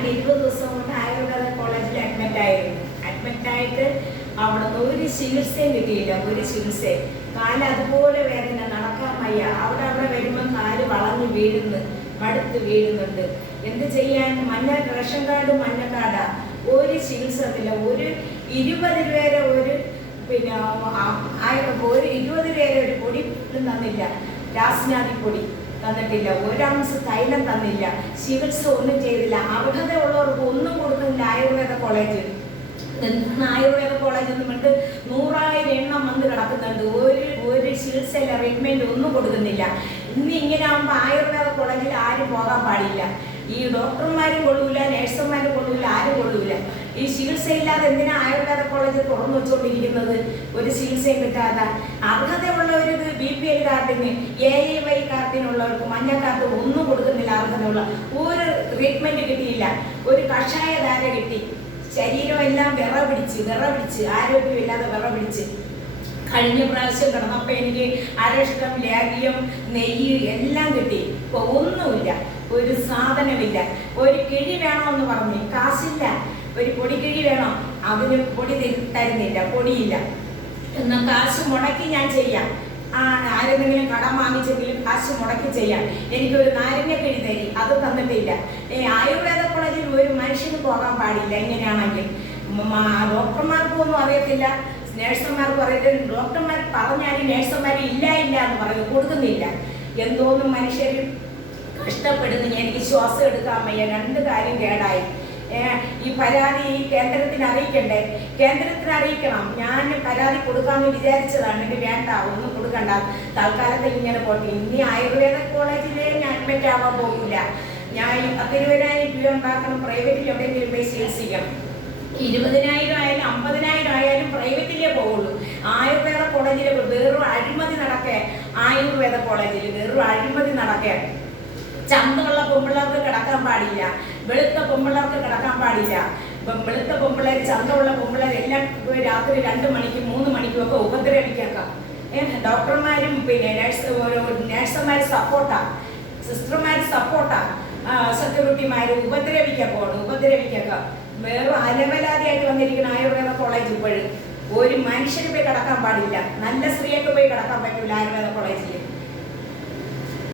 ഞാൻ 20 ദിവസം കൊണ്ട് ആയുർവേദ കോളേജിൽ അഡ്മിറ്റായിട്ട് അവിടുന്ന് ഒരു ചികിത്സയും കിട്ടിയില്ല. ഒരു ചികിത്സയും. കാല് അതുപോലെ വേദന, നടക്കാൻ വയ്യ. അവിടെ വരുമ്പോൾ കാല് വളഞ്ഞു വീഴുന്നു, മടുത്ത് വീഴുന്നുണ്ട്. എന്ത് ചെയ്യാൻ? റേഷൻ കാർഡ് മഞ്ഞക്കാർഡാ. ഒരു ചികിത്സ ഇല്ല. ഒരു 20 രൂപയുടെ ഒരു പിന്നെ ഒരു 20 രൂപയുടെ ഒരു പൊടി തന്നില്ല. രാസ്നാദി പൊടി തന്നിട്ടില്ല. 1 ഔൺസ് തൈലം തന്നില്ല. ചികിത്സ ഒന്നും ചെയ്തില്ല. അർഹതയുള്ളവർക്ക് ഒന്നും കൊടുക്കുന്നില്ല. ആയുർവേദ കോളേജ് ആയുർവേദ കോളേജ് എന്ന് പറഞ്ഞിട്ട് 100,000 എണ്ണം വന്ന് കിടക്കുന്നുണ്ട്. ഒരു ചികിത്സയില്ല, ട്രീറ്റ്മെന്റ് ഒന്നും കൊടുക്കുന്നില്ല. ഇന്ന് ഇങ്ങനെ ആകുമ്പോൾ ആയുർവേദ കോളേജിൽ ആരും പോകാൻ പാടില്ല. ഈ ഡോക്ടർമാരും കൊള്ളൂല, നേഴ്സുമാരും കൊള്ളൂല, ആരും കൊള്ളൂല. ഈ ചികിത്സയില്ലാതെ എന്തിനാ ആയുർവേദ കോളേജ് തുറന്നു വെച്ചുകൊണ്ടിരിക്കുന്നത്? ഒരു ചികിത്സയും കിട്ടാതെ. അർഹതയുള്ളവർക്ക് BPL കാർഡിന്, AAY കാർഡിനുള്ളവർക്ക്, മഞ്ഞ കാർഡ് ഒന്നും കൊടുക്കുന്നില്ല. അർഹതയുള്ള ഒരു ട്രീറ്റ്മെന്റ് കിട്ടിയില്ല. ഒരു കഷായധാര കിട്ടി. ശരീരം എല്ലാം വിറ പിടിച്ച് ആരോഗ്യമില്ലാതെ വിറ പിടിച്ച്. കഴിഞ്ഞ പ്രാവശ്യം കിടന്നപ്പോൾ എനിക്ക് അരഷ്ടം, ലേഹ്യം, നെയ്യ് എല്ലാം കിട്ടി. ഇപ്പോൾ ഒന്നുമില്ല, ഒരു സാധനമില്ല. ഒരു കിഴി വേണമെന്ന് പറഞ്ഞ് കാശില്ല. ഒരു പൊടിക്കിഴി വേണം, അതിന് പൊടി തരുന്നില്ല, പൊടിയില്ല. എന്നാൽ കാശ് മുടക്കി ഞാൻ ചെയ്യാം. ആരെന്തെങ്കിലും കടം വാങ്ങിച്ചെങ്കിലും കാശ് മുടക്കി ചെയ്യാം. എനിക്കൊരു നാരങ്ങക്കിഴി തരി, അത് തന്നിട്ടില്ല. ആയുർവേദ കോളേജിൽ ഒരു മനുഷ്യന് പോകാൻ പാടില്ല. ഇങ്ങനെയാണെങ്കിൽ ഡോക്ടർമാർക്കൊന്നും അറിയത്തില്ല, നേഴ്സുമാർക്ക് അറിയത്തില്ല. ഡോക്ടർമാർ പറഞ്ഞാലും നേഴ്സുമാർ ഇല്ല എന്ന് പറയുന്നത് കൊടുക്കുന്നില്ല. എന്തോന്നും മനുഷ്യർ കഷ്ടപ്പെടുന്നു. എനിക്ക് ശ്വാസം എടുക്കാൻ വയ്യ. 2 കാര്യം കേടായി. ഈ പരാതി ഈ കേന്ദ്രത്തിന് അറിയിക്കണ്ടേ? കേന്ദ്രത്തിന് അറിയിക്കണം. ഞാൻ പരാതി കൊടുക്കാമെന്ന് വിചാരിച്ചതാണ്. എനിക്ക് വേണ്ട, ഒന്നും കൊടുക്കണ്ട, തൽക്കാലത്തിൽ ഇങ്ങനെ പോട്ടെ. ഇനി ആയുർവേദ കോളേജിലെ ഞാൻ അഡ്മിറ്റ് ആവാൻ പോകില്ല. ഞാൻ 10,000 രൂപ ഉണ്ടാക്കണം. പ്രൈവറ്റിൽ എവിടെയെങ്കിലും പോയി ചികിത്സിക്കണം. 20,000 ആയാലും 50,000 ആയാലും പ്രൈവറ്റിലേ പോവുള്ളൂ. ആയുർവേദ കോളേജിൽ വെറും അഴിമതി നടക്കേ. ആയുർവേദ കോളേജിൽ വെറും അഴിമതി നടക്കേ. ചന്തമുള്ള പെമ്പിള്ളേർക്ക് കിടക്കാൻ പാടില്ല, വെളുത്ത പെമ്പിള്ളേർക്ക് കിടക്കാൻ പാടില്ല. വെളുത്ത പെമ്പിള്ളേർ, ചന്തമുള്ള പെമ്പിള്ളേർ എല്ലാം രാത്രി 2 മണിക്കും 3 മണിക്കും ഒക്കെ ഉപദ്രവിക്കാം. ഡോക്ടർമാരും പിന്നെ നേഴ്സുമാർ സപ്പോർട്ടാ, സിസ്റ്റർമാർ സപ്പോർട്ടാ, സെക്യൂരിറ്റിമാർ ഉപദ്രവിക്കാം. വേറെ അലവലാതിയായിട്ട് വന്നിരിക്കുന്ന ആയുർവേദ കോളേജ് ഇപ്പോഴും ഒരു മനുഷ്യന് പോയി കിടക്കാൻ പാടില്ല. നല്ല സ്ത്രീയൊക്കെ പോയി കിടക്കാൻ പറ്റൂല ആയുർവേദ കോളേജിൽ.